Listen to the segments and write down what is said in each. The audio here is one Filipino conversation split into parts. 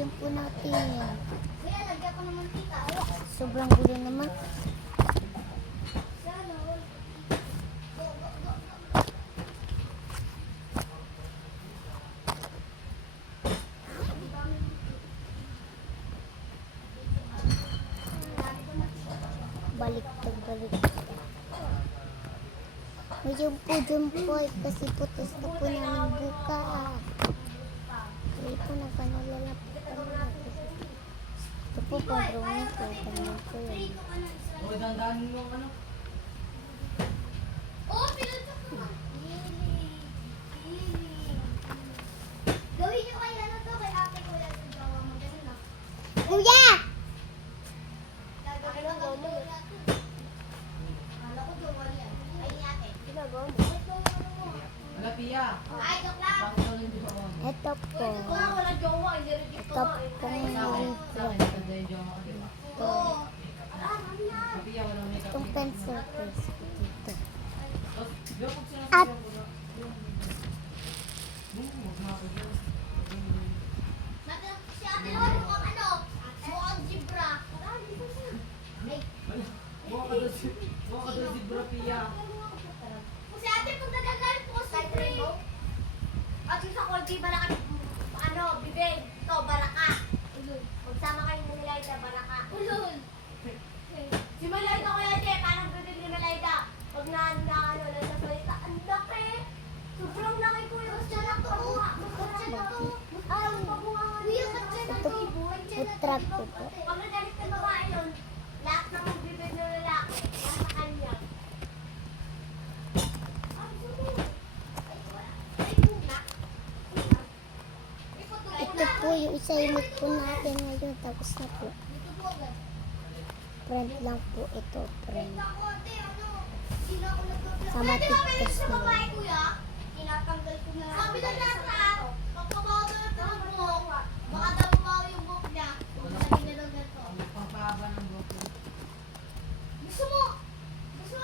Ayusin po natin. Kaya lagyan ko naman tita. Sobrang gulo naman. Baliktad. Medyo po dyan po kasi putos na po namin buka. Hindi po nagkanulala po kami. Ito po brownie po. Tanong po yun. O, dandanin mo ano? Oh, pinuntok naman. Gawin nyo kay ano to, kay ate ko yan sa jawa mo. Ganun na. Kuya! Gagawin mo mo. Kala ko jawa yan. Ay, ni ate. Ginagawa mo? Wala, Pia. Ay, joke lang. Bakit daw yung jowa mo? Ito po. Ito nga, wala jowa. Hindi rin Ito pong Sa akin, makeup. maganda yung jowa ko, di ba? Oo. Sa Pia, walang makeup. Itong pencil case ko dito. Tapos, di ba pag sinasabi At- ko na, huwag na ako dyan. Si ate naman mukhang ano? Mukhang zebra. Ay, Mukha ka daw si Bra, Pia. kasi ate, pag nagagalit po sa free. At yung sa Colby, baraka, ano, bibig, to, baraka. Magsama kayo ng Malayda, baraka. Ulul. Si Malayda ko yan, parang bibig ni Malayda. Pag ano, nagsasalita, ang laki. Sobrang laki ko yung katsa na to. Katsa na to. Ay, kuya, katsa na to. Food truck ko po. Pag nagalit ng babae nun, lahat ng bibig ng lalaki, nasa kanya. Ito po yung isa-imit po natin ngayon. Tapos na po. Friend lang po ito. Friend. Sama tiktos sa na babae, yun. kuya. Tinatanggal ko na. Sabi na lahat, pagpabago na ito ang buhok. Baka daw bumawi yung buhok niya. Sabi na daw ganito. Pagpahaba ng buhok ko. Gusto mo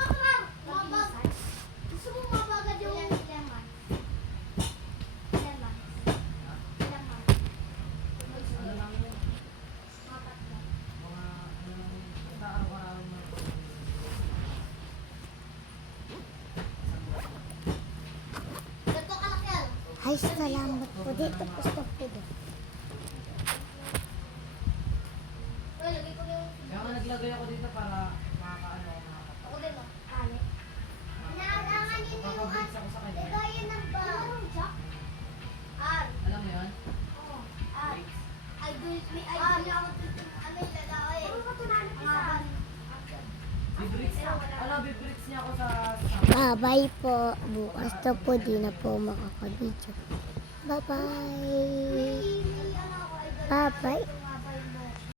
ka mabag. Gusto mo mabagad yung ilan man. Ano lang yun? Apat lang. Mga, ano lang yun? Basta araw-araw na. Ganito kalaki yan. Ay, salamat po. Dito po sa po. Well, lagay ko yung... Kaya nga naglagay ako dito para makakaano ako Ako din, no? Kali. Inaalangan yun yung... Makakabits ako sa kanya. Lagayan ng bag. R. Alam mo yun? Oo. R. I do it me. I do it. Ano yung lalaki? Ano ba tunaan ko sa... Bibricks niya. Bibricks niya ako sa... Bye-bye po. Bukas to po. Di na po makakabidyo. Bye-bye. Bye-bye.